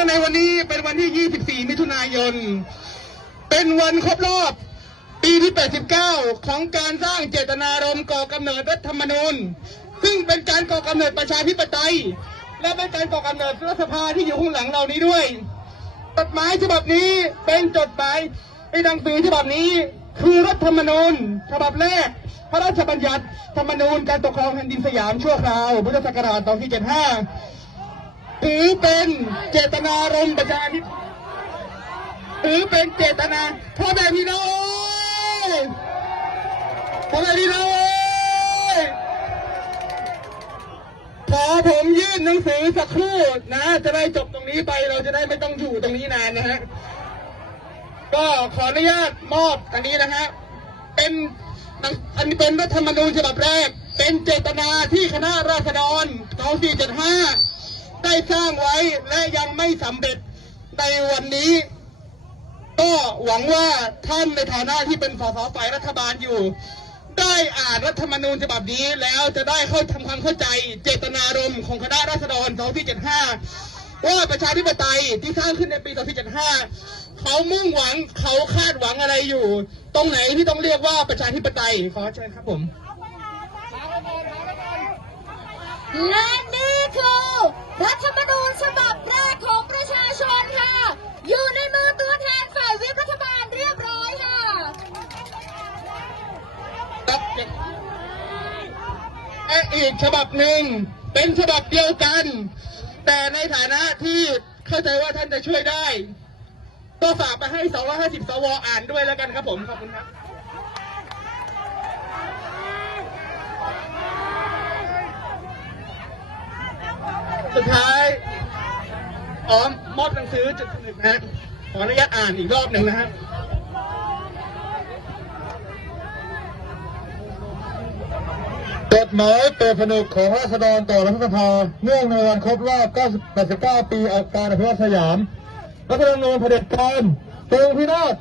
องในวันนี้เป็นวันที่ 24 มิถุนายน เป็นวันครบรอบ ปีที่ 89 ของการสร้างเจตนารมณ์ก่อกำเนิดรัฐธรรมนูญ ซึ่งเป็นการก่อกำเนิดประชาธิปไตย และเป็นการก่อกำเนิดรัฐสภาที่อยู่ข้างหลังเรานี้ด้วยกฎหมายฉบับนี้เป็นจดหมายในหนังสือฉบับนี้คือรัฐธรรมนูญฉบับแรก พระราชบัญญัติธรรมนูญการปกครองแผ่นดินสยามชั่วคราวพุทธศักราช 2475 ถือเป็นเจตนารมณ์ประชาธิปไตยถือเป็นเจตนาพ่อแม่พี่น้องพ่อแม่พี่น้องขอผมยื่นหนังสือสักครู่นะ จะได้จบตรงนี้ไปเราจะได้ไม่ต้องอยู่ตรงนี้นานนะฮะก็ขออนุญาตมอบอันนี้นะฮะเป็นอันนี้เป็นรัฐธรรมนูญฉบับแรก เป็นเจตนาที่คณะราษฎร24.5 ได้สร้างไว้และยังไม่สำเร็จในวันนี้ ก็หวังว่าท่านในฐานะที่เป็นสสฝ่ายรัฐบาลอยู่ ได้อ่านรัฐธรรมนูญฉบับนี้แล้วจะได้เข้าทำความเข้าใจเจตนารมณ์ของคณะราษฎร 2475 ว่าประชาธิปไตยที่สร้างขึ้นในปี 2475 เขามุ่งหวังเขาคาดหวังอะไรอยู่ ตรงไหนที่ต้องเรียกว่าประชาธิปไตยขอเชิญครับผมและนี่คือรัฐธรรมนูญฉบับแรกของประชาชนค่ะ อยู่ในมือตัวแทนฝ่ายวิปรัฐบาลเรียบร้อยค่ะ ครับ และอีกฉบับหนึ่งเป็นฉบับเดียวกัน แต่ในฐานะที่เข้าใจว่าท่านจะช่วยได้ ก็ฝากไปให้250สวอ่านด้วยแล้วกันครับผมขอบคุณครับสุดท้ายอ๋อมอบหนังสือจุดผนึกนะขออนุญาตอ่านอีกรอบหนึ่งนะฮะ กฎหมายเปิดผนึกของราษฎรต่อรัฐสภาเนื่องในวันครบรอบ 89 ปีอาการอภิวัตสยาม รัฐธรรมนูญเผด็จการทรงพินาศ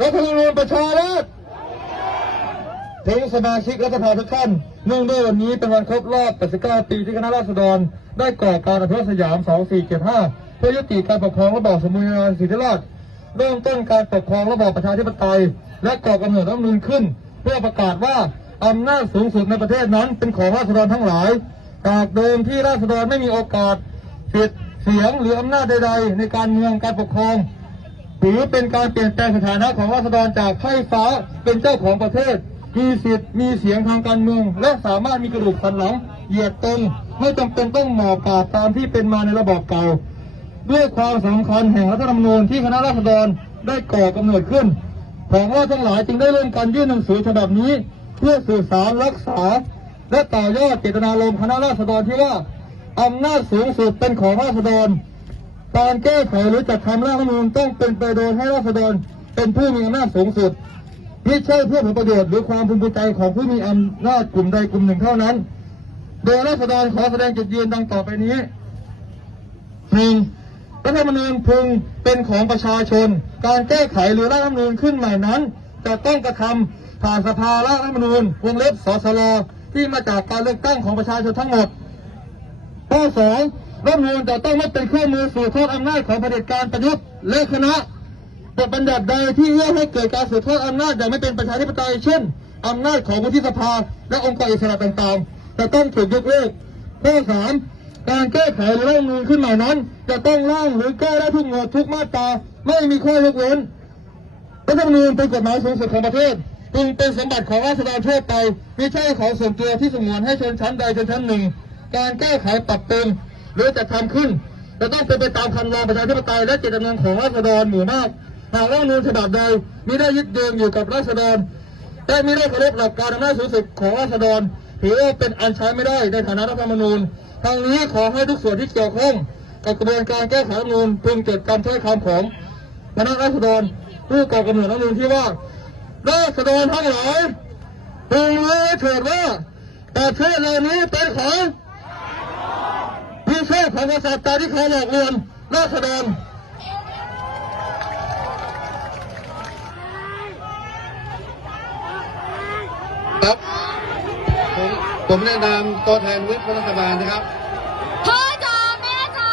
รัฐธรรมนูญประชาราษฎรถึงสมาชิกรัฐสภาทุกท่านเนื่องด้วยวันนี้เป็นวันครบรอบ 89 ปีที่คณะราษฎร ได้ก่อการอภิวัตสยาม 2475 เพื่อยุติการปกครองระบอบสมุนไพรสิทธิราชเริ่มต้นการปกครองระบอบประชาธิปไตย และก่อกำเนิดรัฐธรรมนูญขึ้น เพื่อประกาศว่า อำนาจสูงสุดในประเทศนั้นเป็นของราษฎรทั้งหลายจากเดิมที่ราษฎรไม่มีโอกาสสิทธิ์เสียงหรืออำนาจใดๆ ในการเมืองการปกครอง หรือเป็นการเปลี่ยนแปลงสถานะของราษฎรจากไพ่ฟ้าเป็นเจ้าของประเทศ มีสิทธิ์มีเสียงทางการเมือง และสามารถมีกระดูกสันหลังเหยียดตรงไม่จำเป็นต้องหมอบกราบตามที่เป็นมาในระบอบเก่า ด้วยความสำคัญแห่งรัฐธรรมนูญที่คณะราษฎรได้ก่อกำเนิดขึ้น ของเราทั้งหลายจึงได้ร่วมกันยื่นหนังสือฉบับนี้ พื่อสื่อสารรักษา และต่อยอดเจตนารมณ์คณะราษฎรที่ว่าอำนาจสูงสุดเป็นของราษฎรการแก้ไขหรือจัดทำรัฐธรรมนูญต้องเป็นไปโดยให้ราษฎรเป็นผู้มีอำนาจสูงสุดไม่ใช่เพื่อผลประโยชน์หรือความภูมิใจของผู้มีอำนาจกลุ่มใดกลุ่มหนึ่งเท่านั้น โดยราษฎรขอแสดงจุดยืนดังต่อไปนี้หนึ่งรัฐธรรมนูญพึงเป็นของประชาชน การแก้ไขหรือร่างรัฐธรรมนูญขึ้นใหม่นั้น จะต้องกระทำ ผ่านสภาร่างรัฐมนูญวงเล็บสสลที่มาจากการเลือกตั้งของประชาชนทั้งหมดข้อสองรัฐมนูญจะต้องไม่เป็นเครื่องมือสู่ทอดอำนาจของเผด็จการประยุทธ์และคณะบทบัญญัติใดที่เอื้อให้เกิดการสืบทอดอำนาจอย่างไม่เป็นประชาธิปไตยเช่นอำนาจของวุฒิสภา และองค์กรอิสระต่างๆ จะต้องถูกยกเลิกข้อสามการแก้ไขหรือร่างรัฐมนูญขึ้นใหม่นั้น จะต้องร่างหรือแก้ได้ทุกหมวดทุกมาตราไม่มีข้อยกเว้นรัฐธรรมนูญเป็นกฎหมายสูงสุดของประเทศ จึงเป็นสมบัติของราษฎรทั่วไป ไม่ใช่ของส่วนตัวที่สงวนให้ชนชั้นใดชนชั้นหนึ่ง การแก้ไขปรับปรุงหรือจะทำขึ้นจะต้องเป็นไปตามคำรองประชาธิปไตยและเจตจำนงของราษฎรหมู่มากหากรัฐธรรมนูญฉบับใดมิได้ยึดโยงอยู่กับราษฎรและมิได้เคารพหลักการอำนาจสูงสุดของราษฎรถือว่าเป็นอันใช้ไม่ได้ในฐานะรัฐธรรมนูญทางนี้ขอให้ทุกส่วนที่เกี่ยวข้องกับกระบวนการแก้ไขรัฐธรรมนูญพึงจดจำถ้อยคำของคณะราษฎรผู้ก่อกำเนิดรัฐธรรมนูญที่ว่า ราษฎรทั้งหลายพึงรู้เถิดว่าประเทศเหล่านี้เป็นของพิเศษของกษัตริย์ตาที่เขาหลอกลวงราษฎรครับผมผมแนะนำตัวแทนวิปรัฐบาลนะครับ พ่อจ๋าแม่จ๋า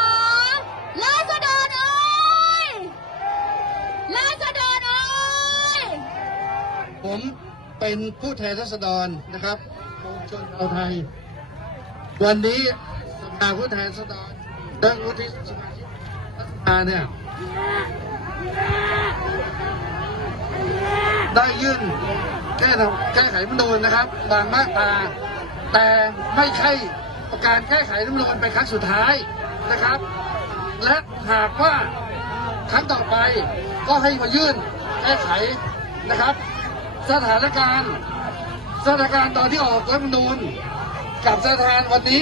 ราษฎรเอ้ ผมเป็นผู้แทนรัษฎรนะครับปวงชนชาวไทย วันนี้สภาผู้แทนรัษฎรและวุฒิสมาชิกรัฐสภาเนี่ยได้ยื่นแก้ทำแก้ไขรัฐมนูญนะครับ บางมาตราแต่ไม่ใช่ประการแก้ไขรัฐมนูญเป็นครั้งสุดท้ายนะครับ และหากว่าครั้งต่อไปก็ให้มายื่นแก้ไขนะครับ สถานการณ์สถานการณ์ตอนที่ออกรัฐมนูญกับสถานวันนี้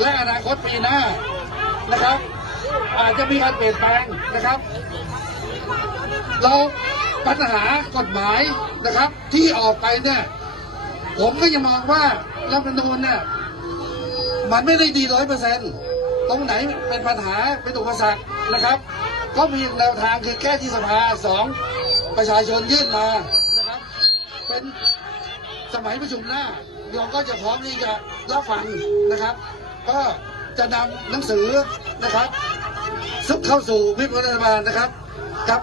และอนาคตปีหน้านะครับ อาจจะมีการเปลี่ยนแปลงนะครับ เราปัญหากฎหมายนะครับ ที่ออกไปเนี่ยผมก็ยังมองว่ารัฐมนูญเนี่ยมันไม่ได้ดีร้อยเปอร์เซ็นต์ตรงไหนเป็นปัญหาเป็นอุปสรรคนะครับ ก็มีแนวทางคือแก้ที่สภาสองประชาชนยื่นมา เป็นสมัยประชุมหน้า เราก็จะพร้อมที่จะรับฟังนะครับ ก็จะนำหนังสือนะครับซุกเข้าสู่วิปรัฐบาลนะครับครับ